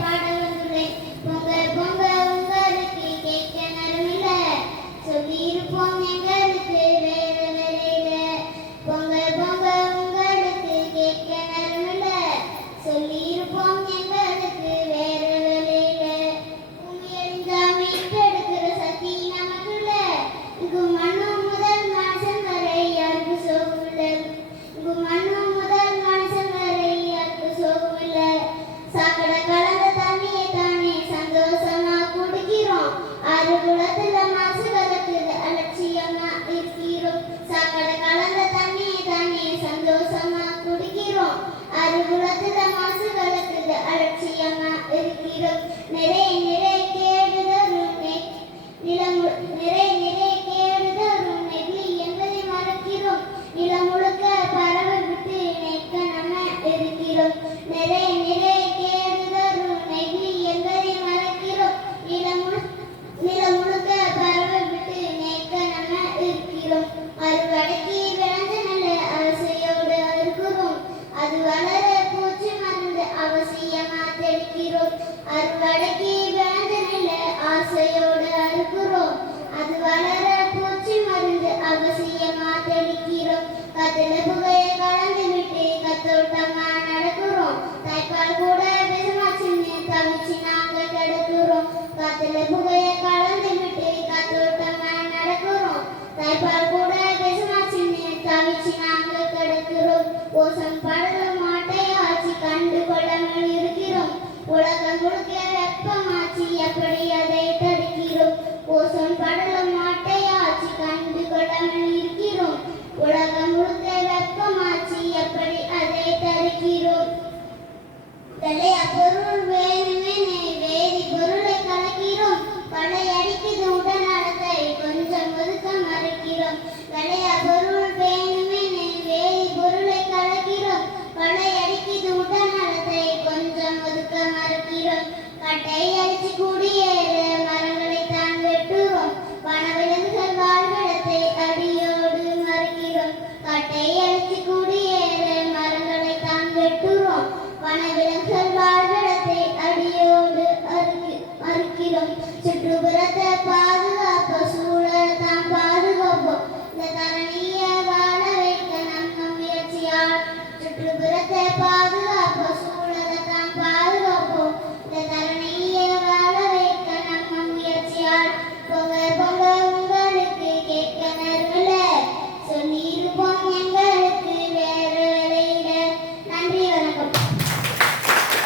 பாட வந்துள்ளேன். பொங்க பொங்க உங்களுக்கு கேட்க நேரமில்ல, சொல்லியிருப்போம் எங்களுக்கு வேற வேலையில. பொங்க பொங்க உங்களுக்கு கேட்க நேரமில்ல, சொல்லியிருப்போம் எங்களுக்கு வேற வேலையில. பூமி எறிஞ்சா மீட்டெடுக்கிற சக்தி நமக்குள்ள, இங்கு மண்ணு முதல் மனுஷன் வரை யாருக்கு சோகமில்ல. இங்கு மண்ணு முதல் மனுஷன் வரை யாருக்கு சோகமில்ல. சாக்கடை கலந்த தண்ணியை தானே சந்தோஷமா குடிக்கிறோம். ஆறு குளத்துல மாசு கலக்குது அலட்சியமா இருக்கிறோம். சாக்கடை கலந்த தண்ணியை தானே சந்தோஷமா குடிக்கிறோம். ஆறு குளத்துல மாசு கலக்குது அலட்சியமா இருக்கிறோம். நிறைய நிறைய கேடு தரும் நிறைய நிறைய கேடு தரும் நெகிழி என்பதை மறக்கிறோம். நிலம் முழுக்க பறவை விட்டு இணைக்க நம்ம இருக்கிறோம். நிறைய நிறைய கேடு தரும் நெகிழி என்பதை மறக்கிறோம். நிலம் முழுக்க பறவை விட்டு இணைக்க நம்ம இருக்கிறோம். அறுவடைக்கு விளைஞ்ச நல்ல அவசையோடு இருக்கிறோம். அது வளர பூச்சி மருந்து அவசியமா தெளிக்கிறோம். அறுவடைக்கு விளைஞ்ச நல்ல ஆசையோடு இருக்கிறோம். அது வளர பூச்சி மருந்து அவசியமா தெளிக்கிறோம். கத்துல புகையை கலந்து விட்டு கத்தோட்டமா நடக்கிறோம். தாய்ப்பால் கூட விஷமாச்சுன்னு தவிச்சு நாங்க கிடக்கிறோம். கத்துல புகையை கலந்து விட்டு கத்தோட்டமா நடக்கிறோம். தாய்ப்பால் கூட விஷமாச்சுன்னு தவிச்சு நாங்க கிடக்கிறோம். ஓசன் படலம் மாட்டையாச்சு கண்டு கொள்ளாமல் இருக்கிறோம். உலகம் முழுக்க வெப்பமாச்சு எப்படி அதை தடுக்கிறோம். ஓசோன் படலம் மாட்டையாச்சு கண்டு கொள்ளாமல் இருக்கிறோம். உலகம் முழுக்க வெப்பமாச்சு எப்படி அதை தடுக்கிறோம். வெள்ளைய பொருள் வேணுமெனே வேதி பொருளை கலக்கிறோம். கொள்ளையடிக்குது உடல் நலத்தை கொஞ்சம் ஒதுக்க மறுக்கிறோம். வெள்ளைய பொருள் வேணுமெனே வேதி பொருளை கலக்கிறோம். கொள்ளையடிக்குது உடல் நலத்தை கொஞ்சம் ஒதுக்க மறுக்கிறோம். கட்டை அடிச்சு குடியேற